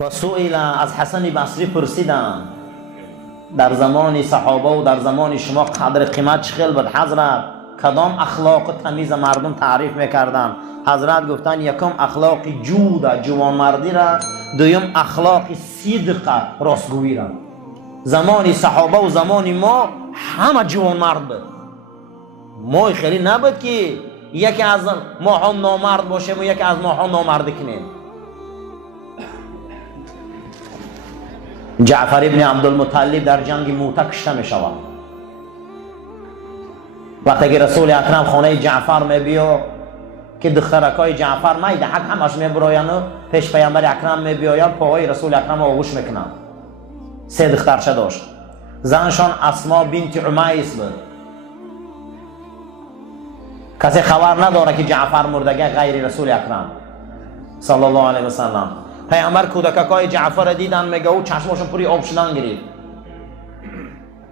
و سئل از حسن بصری پرسیدند در زمان صحابه و در زمان شما قدر قیمت چخیل بود حضرت؟ کدام اخلاق تمیز مردم تعریف میکردن؟ حضرت گفتن یکم اخلاق جود جوانمردی را، دویم اخلاق صدق راستگویی را. زمان صحابه و زمان ما همه جوانمرد بود. ما خیلی نبود که یکی از ما هم نامرد باشیم و یکی از ما هم نامرد کنیم. جعفر ابن عبدالمطلب در جنگ موته کشته می شود. وقتی که رسول اکرم خانه جعفر می بیاد که دخترکای جعفر میده حق همش می براین و پیش پیامبر اکرم می بیاین، پاهای رسول اکرم آغوش میکنن. 3 دخترچه داشت. زنشان اسما بنت عمیس بود. کسی خبر نداره که جعفر مردگی غیر رسول اکرم صلی الله علیه و سلم. پیامبر کودککای جعفر دیدن، میگه او چشماشون پوری آب شدن گرفت.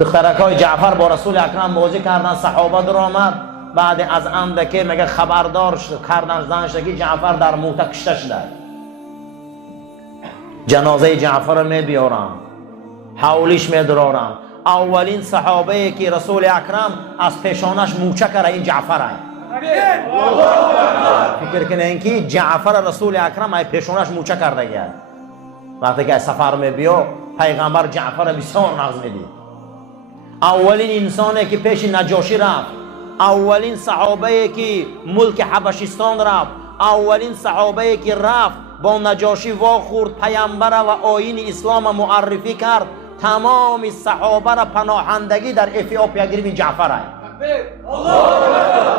دخترکای جعفر با رسول اکرم بازی کردن، صحابه در آمد. بعد از اندکی میگه خبردار کردن زنش که جعفر در موته کشته شده. جنازه جعفر رو میبیارن، حولیش میدرارن. اولین صحابه که رسول اکرم از پیشانش موچه کرده این جعفر است. فکر کنین که جعفر رسول اکرم ای پیشونش موچه کرده گید. وقتی که سفر می بیا پیغمبر جعفر بسیار نغز میدید. اولین انسانی که پیش نجاشی رفت، اولین صحابه که ملک حبشستان رفت، اولین صحابه که رفت با نجاشی واخورد پیامبر و آیین اسلام معرفی کرد، تمام صحابه را پناهندگی در افیوپیا گرفت جعفر است.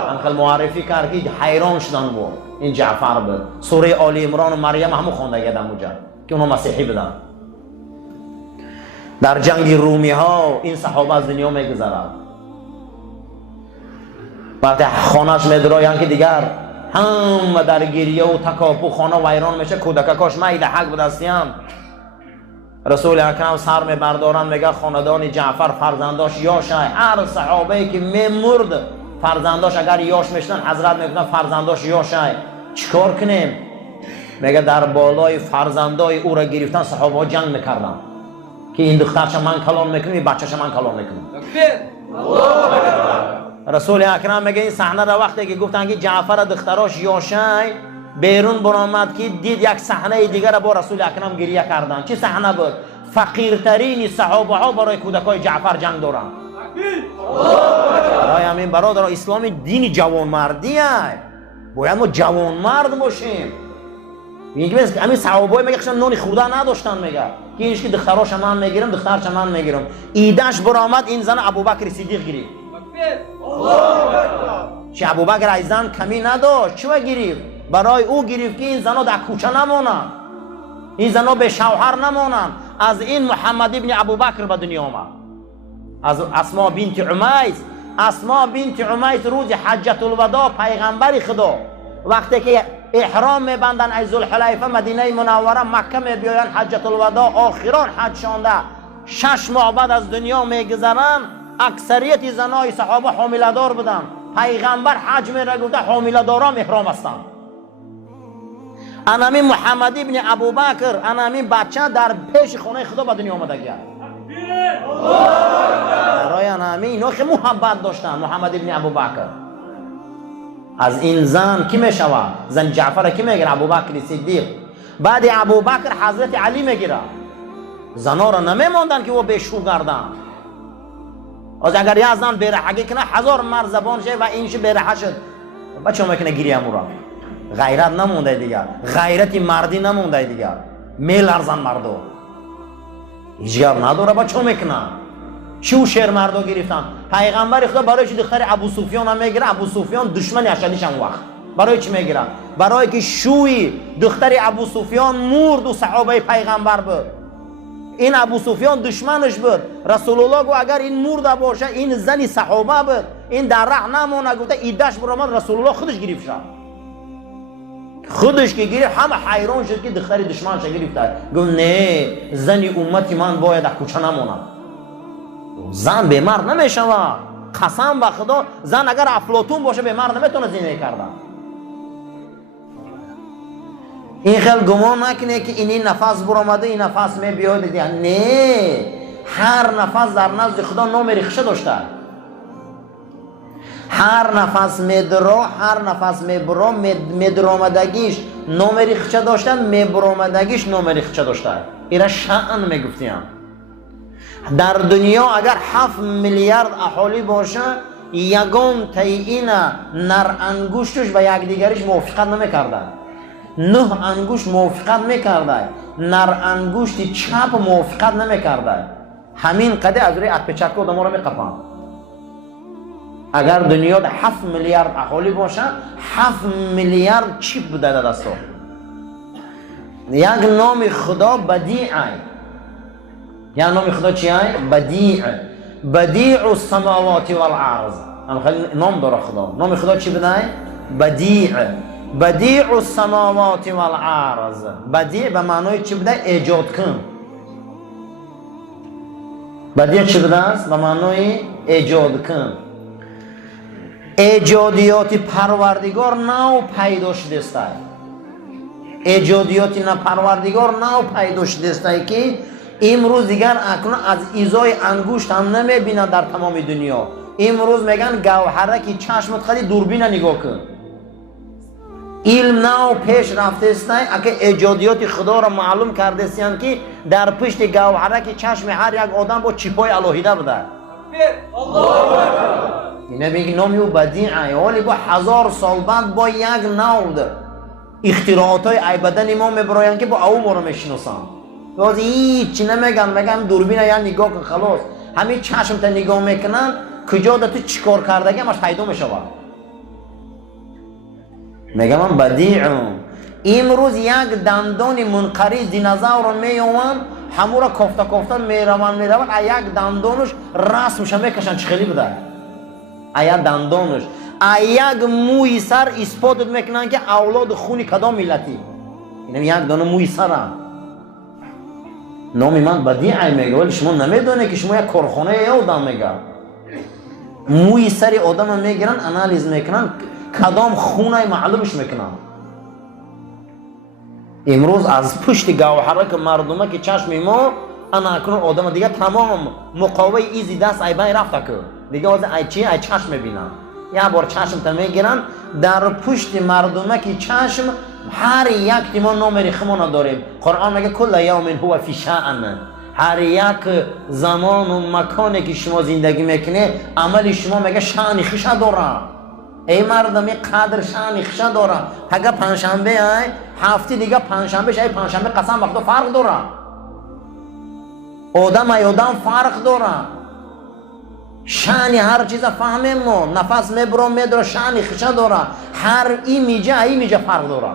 انقل معرفی کرد که حیران شدن بود این جعفر بود. سوره آل عمران و مریم همو خونده گردن اونجا که اونا مسیحی بودن. در جنگ رومی ها این صحابه از دنیا میگذرد. وقتی خانهش میدراین که دیگر هم در گریه و تکاپو خانه ویران میشه، کودککاش میده حق بدستیم. رسول اکرم سر میبردارن، میگه خاندان جعفر فرزنداش یاش های. هر صحابه که میمرد فرزنداش اگر یاش میشتن حضرت میگفتن فرزنداش یاش های. چیکار کنیم؟ میگه در بالای فرزندای او را گرفتن صحابه ها جنگ میکردن که این دخترش من کلام میکنم، این بچهش من کلام میکنم. رسول اکرم میگه این صحنه را وقتی که گفتن که جعفر دختراش یاش های بیرون برآمد که دید یک صحنه دیگر با رسول اکرم گریه کردن. چه صحنه بود؟ فقیرترین صحابه ها برای کودکای جعفر جنگ دارن. برای همین برادر اسلام دین جوانمردی است. باید ما جوانمرد باشیم. میگه همین صحابه میگه که نون خورده نداشتن، میگه که اینش که دختراش من میگیرم دخترش من میگیرم. ایدهش برآمد این زن ابوبکر صدیق گرفت. چه ابوبکر از زن کمی نداشت، چه گرفت؟ برای او گرفت که این زنا در کوچه نمونن، این زنا به شوهر نمونن. از این محمد ابن ابوبکر به دنیا آمد. از اسما بنت عمیس. اسما بنت عمیس روز حجت الوداع پیغمبر خدا وقتی که احرام میبندن از ذوالحلیفه مدینه منوره مکه میبیاین حجت الوداع آخران حج شانده 6 ماه بعد از دنیا میگذرن. اکثریت زنای صحابه حامله دار بودن. پیغمبر حج میره گفته حامله داران احرام هستن. انامی محمد ابن ابوبکر انامی بچه در پیش خانه خدا به دنیا آمده گرد. برای انامی اینا خیلی محبت داشتن. محمد ابن ابوبکر از این زن کی میشوه؟ زن جعفر کی میگیره؟ ابوبکر صدیق. بعد ابوبکر حضرت علی میگیره. زنا را نمیماندن که او بشو گردن. از اگر یه زن برهگی کنه 1000 مرد زبان شه و اینش برهه شد بچه میکنه گریه مورا. غیرت نمونده دیگر، غیرت مردی نمونده دیگر. میلرزن مردو، هیچگاه نداره بچه میکنن. چو شیر مردو گرفتن. پیغمبر خدا برای چی دختر ابو سفیان هم میگیره؟ ابو سفیان دشمن اشدیش هم وقت. برای چی میگیره؟ برای که شوی دختر ابو سفیان مرد و صحابه پیغمبر بود. این ابو سفیان دشمنش بود. رسول الله گو اگر این مرده باشه این زنی صحابه بود، این در ره نمونه. گفته ایدهش برآمد رسول الله خودش گرفت شد. خودش که گرفت همه حیران شد که دختر دشمنش گرفته. گفت نه زنی امتی من باید در کوچه نمونم. زن به مرد نمیشوه. قسم به خدا زن اگر افلاطون باشه به مرد نمیتونه زینه کردن. این خیلی گمان نکنه که این نفس برآمده این نفس می بیاد دیگه. نه، هر نفس در نزد خدا نام ریخشه داشته. هر نفس میدرا، هر نفس میبرا، میدرآمدگیش نام ریخچه داشته، میبرآمدگیش نام ریخچه داشته. ایرا شأن میگفتیم. در دنیا اگر 7 میلیارد اهالی باشه، یگان تعیین نر انگشتش به یکدیگرش موافقت نمیکردن. 9 انگشت موافقت میکرده، نر انگشت چپ موافقت نمیکرده. همین قدر از روی اتپچک آدم را میقپن. اگر دنیا 7 میلیارد اهالی باشه، 7 میلیارد چیپ بوده در دستا. یک نام خدا بدیعه. یک نام خدا چیه؟ بدیع. بدیع السماوات والارض. خیلی نام داره خدا. نام خدا چی بوده؟ بدیع. بدیع السماوات والارض. بدیع به معنای چی بوده؟ ایجاد کن. بدیع چی بوده است؟ به معنای ایجاد کن. ایجادیات پروردگار نو پیدا شده است. ایجادیات پروردگار نو پیدا شده است که امروز دیگر اکنون از ایزای انگشت هم نمیبینن در تمام دنیا. امروز میگن گوهره که چشمت خیلی دوربین نگاه کن. علم نو پیش رفته است. اگه ایجادیات خدا را معلوم کرده است که در پشت گوهره که چشم هر یک آدم با چیپای الوهیده بوده. اینه میگه نامی او بدیعه، ولی با 1000 سال بعد با یک نو اختراعات های بدن ما میبراین که با او ما رو میشناسن. باز هیچ نمیگن، میگن دوربین یا نگاه کن خلاص. همین چشم تا نگاه میکنن کجا تو چیکار کردگی همش پیدا میشه. میگم من بدیعم. امروز یک دندان منقری دینازور میوان همو را کافته کافته میروان یک دندانش رسم شه میکشن چه خیلی بده. یک دندانش یک موی سر اثبات میکنن که اولاد خونی کدام ملتی. اینم یک دانه موی سرم. نامی من بدیعه میگه، ولی شما نمیدونه که شما یک کارخانه یا آدم میگه. موی سری آدم میگیرن انالیز میکنن کدام خونه معلومش میکنن. امروز از پشت گوهره که مردمه که چشم ما انا اکنون آدم دیگه تمام مقاوه ایزی دست ای بین رفته که دیگه از ای چی ای چشم میبینن. یه بار چشم تا میگیرن در پشت مردمه که چشم هر یک تیمان نام ریخمون داریم. قرآن میگه کل یوم هو فی شأن. هر یک زمان و مکانی که شما زندگی میکنه عمل شما میگه شأن خویش داره. ای مردم قدر شأن خویش داره. اگه پنجشنبه ای هفته دیگه پنجشنبه ای پنجشنبه قسم وقتا فرق داره. آدم ای آدم فرق داره. شأن هر چیز فهمیم ما. نفس میبرم میداره شأن خویش داره. هر ایمیجه فرق داره.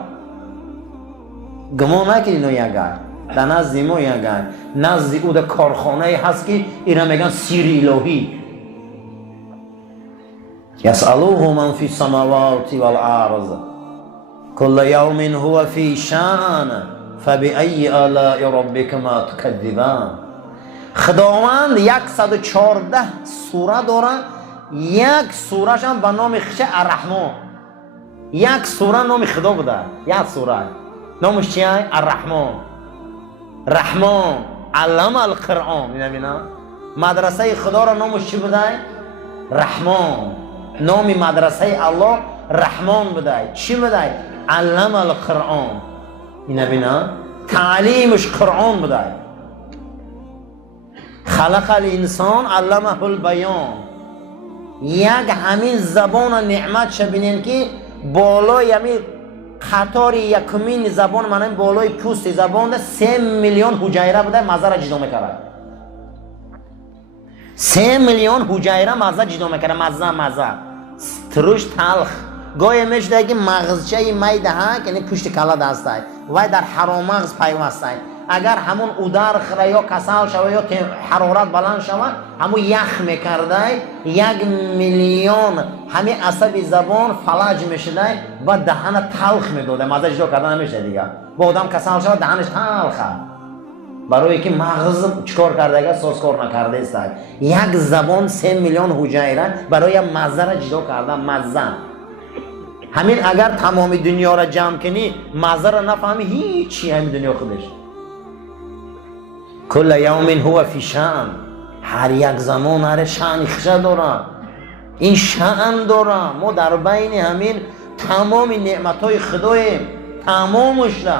گمان نکنید نو یگر در نزد ما یگر نزد او در کارخانه هست که اینا میگن سیر الهی. یسألوه من فی السماوات والارض کل یوم هو فی شأن فبأی آلاء ربکما تکذبان. خداوند 114 سوره داره. یک سورهش هم به نام خوش الرحمن. یک سوره نام خدا بوده. یک سوره نامش چیه؟ الرحمن. رحمان علم القرآن. می‌بینم مدرسه خدا را نامش چی بوده؟ رحمان. نام مدرسه الله رحمان بوده. چی بوده؟ علم القرآن. می‌بینم تعلیمش قرآن بوده. خلق الانسان علمه البیان. یک همین زبان نعمت شبینین که بالای همین قطار یکمین زبان منم بالای پوست زبان ده 3 میلیون حجیره بوده مزه را جدا میکرد. 3 میلیون حجیره مزه جدا میکرد. مزه ترش تلخ گاهی میشده که مغزچه میده ها یعنی پشت کله دسته و در حرام مغز پیوسته. اگر همون اودر خره یا کسل شوه یا حرارت بلند شوه همون یخ میکرده 1 میلیون همین عصب زبان فلج میشده و دهن تلخ میدوده. مزه جدا کردن نمیشه دیگه. با آدم کسل شوه دهنش تلخه برای که مغز چکار کرده سازکار نکرده است. یک زبان 3 میلیون حجیره برای مزه را جدا کردن. مزه همین اگر تمام دنیا را جمع کنی مزه را نفهمی هیچی همین دنیا خودش. کل یوم هو فی شأن، هر یک زمان هر شأن خشد داره. این شأن داره. ما در بین همین تمام نعمتهای خداییم، تمامش را.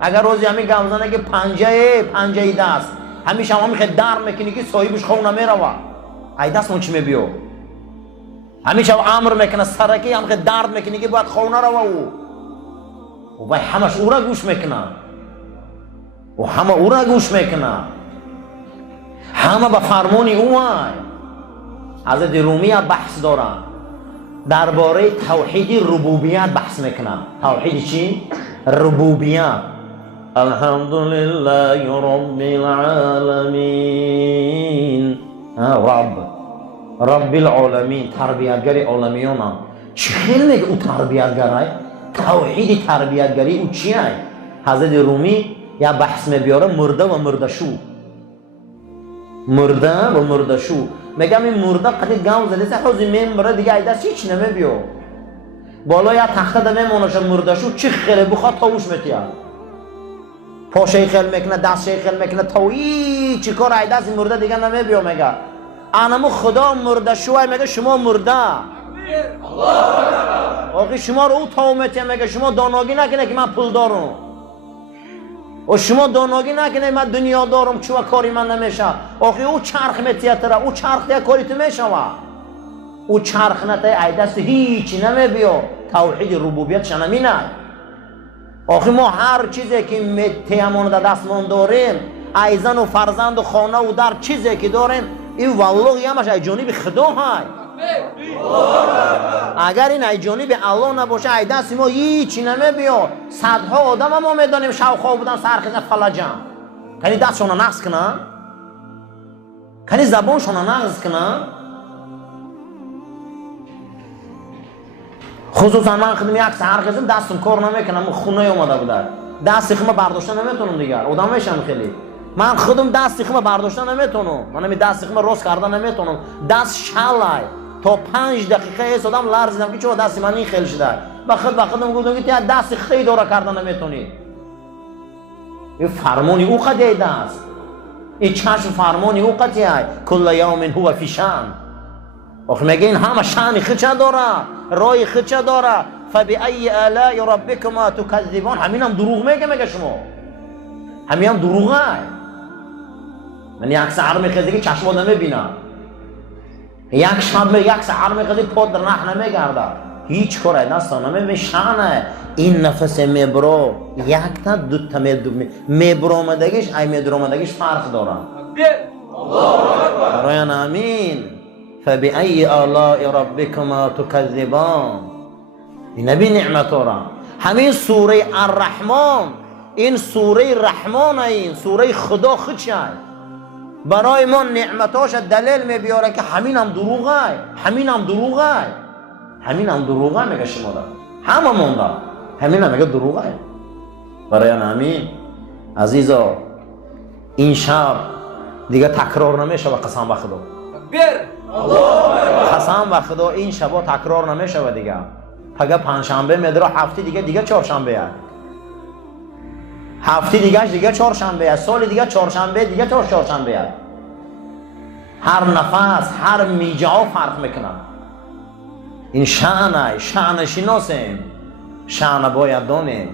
اگر روزی همین گمزنه که پنجه دست همیشه هم میخواد در میکنی که صاحبش خونه میروه، ای دست من چی میبیو؟ همیشه امر میکنه سرکی هم میخواد درد میکنی که باید خونه روه او و همش او را گوش میکنه و همه او را گوش میکنه، همه به فرمانی او های. حضرت رومی بحث دارن درباره توحید ربوبیت بحث میکنن. توحید چی؟ ربوبیت. الحمدلله رب العالمین، رب العالمین، تربیتگر عالمیان. چی خیلی میگه او تربیتگرای؟ توحید تربیتگری او چیه؟ حضرت رومی یا بحث میبیاره مرده و مردشو. مرده و مردشو. میگم این مرده قدی گاو زده حوزی میمره دیگه ای دست هیچ نمیبیو. بالا یا تخته ده میمونش مردشو چی خیلی بخواد تاوش میتیه. پاشه خیل میکنه، دست خیل میکنه، تاوی چی کار ای دست مرده دیگه نمیبیو. میگه انمو خدا مرده شوی، میگه شما مرده. آقی شما رو او تاو میتیه. میگه شما داناگی نکنه که من پول دارم و شما داناگی نکنه من دنیا دارم چه کاری من نمیشه. آخی او چرخ میتیتره، او چرخ دیگه کاری تو میشه او چرخ نتیه ای دست هیچی نمیبیو. توحید ربوبیت شنمینه. آخی ما هر چیزی که میتیمون در دستمون داریم، ای زن و فرزند و خانه و در چیزی که داریم، این والله همش ای جانب خدا های. اگر این ای جانب الله نباشه ای دست ما هیچی نمیبیو. صدها آدم ما میدانیم شوخا بودن سرخیزن فلجن. کنی دستشون نقص کنن؟ کنی زبانشون نقص کنن؟ خصوصا من خودم یک سرخیزم دستم کار نمیکنم، خونه اومده بوده دست خیمه برداشتن نمیتونم دیگر. آدم میشم خیلی. من خودم دست خیمه برداشتن نمیتونم. من همین دست خیمه راست کردن نمیتونم. دست شلای تا 5 دقیقه ایستادم لرزیدم که چرا دست من این خیل شده. بخودم گفتم که دست خیلی داره کردن نمیتونی. این فرمانی او قضیه دست. این چشم فرمانی او قضیه. کل یوم هو فی شأن. آخه میگه این همه شأن خود چه داره، رای خود چه داره. فبأی آلاء ربکما تکذبان. همین هم دروغ میگه شما. همین هم دروغه. من یک سحر میخوزی که چشم آدم میبینم، یک شب یک سحر میخوزی پاد در نح نمیگرده، هیچ کاره دستا نمیبین. شانه این نفس میبرو یک تا دو تا میبرومدگیش ای میبرومدگیش فرق داره. برایان امین. فبأی آلاء ربکما تکذبان. این نبی نعمت را. همین سوره الرحمن، این سوره رحمان، این سوره خدا خودشه برای ما نعمتاش دلیل میبیاره که همین هم دروغه، همین هم دروغه، همین هم دروغه میگه شما دا همه مونده همین هم میگه دروغه. برای همین عزیزا این شب دیگه تکرار نمیشه و قسم به خدا، قسم به خدا این شبا تکرار نمیشه و دیگه اگه پنجشنبه میدره هفته دیگه چهارشنبه هفته دیگه چهارشنبه، سال دیگه چهارشنبه دیگه چهارشنبه. هر نفس هر میجا فرق میکنه. این شأن شناسیم، شأن باید دانیم.